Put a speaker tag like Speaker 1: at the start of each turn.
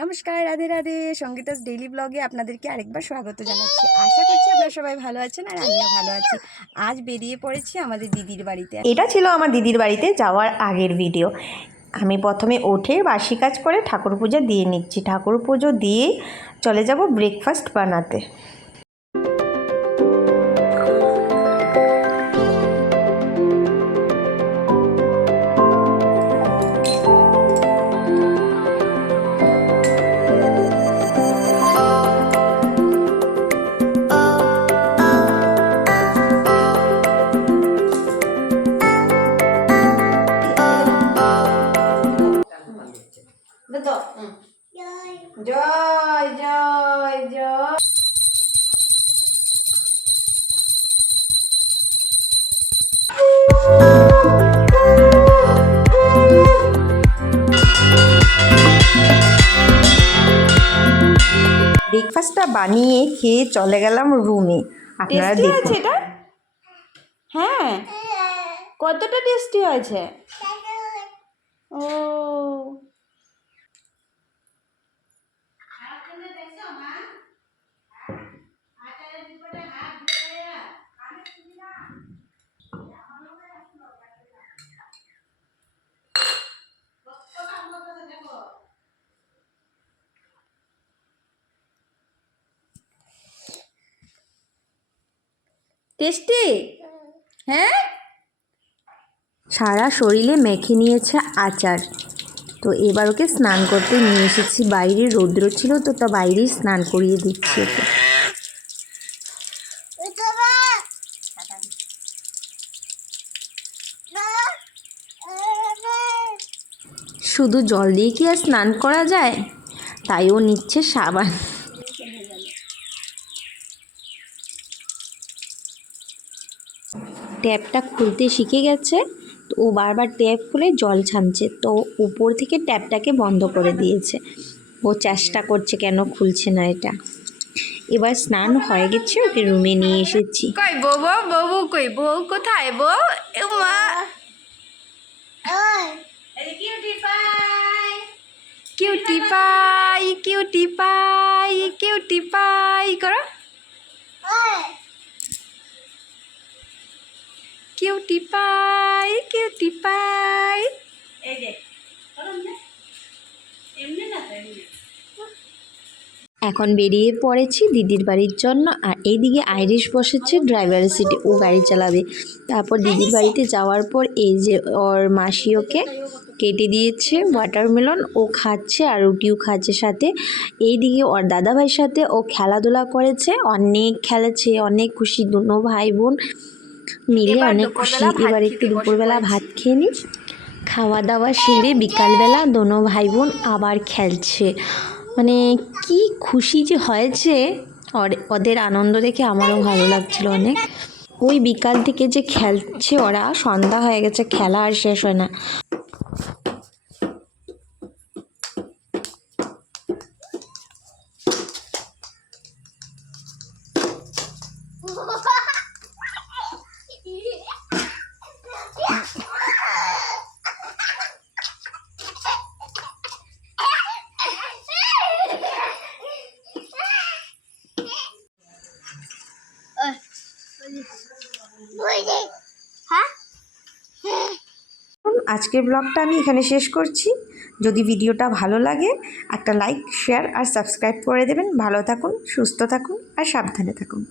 Speaker 1: নমস্কার, রাধে রাধে। সঙ্গীতাস ডেইলি ব্লগে আপনাদেরকে আরেকবার স্বাগত জানাচ্ছি। আশা করছি আপনারা সবাই ভালো আছেন আর আমিও ভালো আছি। আজ বেরিয়ে পড়েছি আমাদের দিদির বাড়িতে।
Speaker 2: এটা ছিল আমার দিদির বাড়িতে যাওয়ার আগের ভিডিও। আমি প্রথমে ওঠে বাসি কাজ করে ঠাকুর পূজা দিয়ে নিচ্ছি। ঠাকুর পুজো দিয়ে চলে যাব ব্রেকফাস্ট বানাতে। জয় জয় জয়। ব্রেকফাস্টটা বানিয়ে খেয়ে চলে গেলাম রুমে আপনারা
Speaker 1: টেস্টি
Speaker 2: দেখুন।
Speaker 1: এটা? হ্যাঁ। কতটা টেস্টি হয়েছে? ও। টেস্টি? হ্যাঁ?
Speaker 2: সারা শরীরে মেখে নিয়েছে আচার। তো এবার ওকে স্নান করতে নিয়ে এসেছি। বাইরে রৌদ্র ছিল তো তা বাইরেই স্নান করিয়ে দিচ্ছি ওকে। শুধু জল দিয়ে কি আর স্নান করা যায়? তাই ও নিচ্ছে সাবান। ট্যাপটা খুলতে শিখে গেছে তো ও বারবার ট্যাপ খুলে জল ছানছে তো উপর থেকে ট্যাপটাকে বন্ধ করে দিয়েছে। ও চেষ্টা করছে কেন খুলছে না এটা। এবার স্নান হয়ে গেছে ওকে রুমে নিয়ে এসেছি।
Speaker 1: কই বউ বউ কই? বউ কোথায় বউ? মা cutie pie cutie pie cutie pie করো কিউটি পাই কিউটি পাই
Speaker 2: এখন বেরিয়ে পড়েছি দিদির বাড়ির জন্য আর এইদিকে আইরিশ বসেছে ড্রাইভারের সিটে ও গাড়ি চালাবে। তারপর দিদির বাড়িতে যাওয়ার পর এই যে ওর মাসি ওকে কেটে দিয়েছে ওয়াটারমেলন ও খাচ্ছে আর রুটিও খাচ্ছে সাথে। এইদিকে ওর দাদাভাইয়ের সাথে ও খেলাধুলা করেছে। অনেক খেলেছে অনেক খুশি। দুনো ভাই বোন মিলে অনেক খুশি।
Speaker 1: দুপুরবেলা
Speaker 2: এবার একটু দুপুরবেলা ভাত খেয়ে নিই খাওয়া দাওয়া সেরে বিকালবেলা দোনো ভাই বোন আবার খেলছে। মানে কি খুশি যে হয়েছে ওদের আনন্দ দেখে আমারও ভালো লাগছিল অনেক। ওই বিকাল থেকে যে খেলছে ওরা সন্ধ্যা হয়ে গেছে খেলা আর শেষ হয় না। আজকের ব্লগটা আমি এখানে শেষ করছি। যদি ভিডিওটা ভালো লাগে, একটা লাইক শেয়ার আর সাবস্ক্রাইব করে দেবেন। ভালো থাকুন, সুস্থ থাকুন আর সাবধানে থাকুন।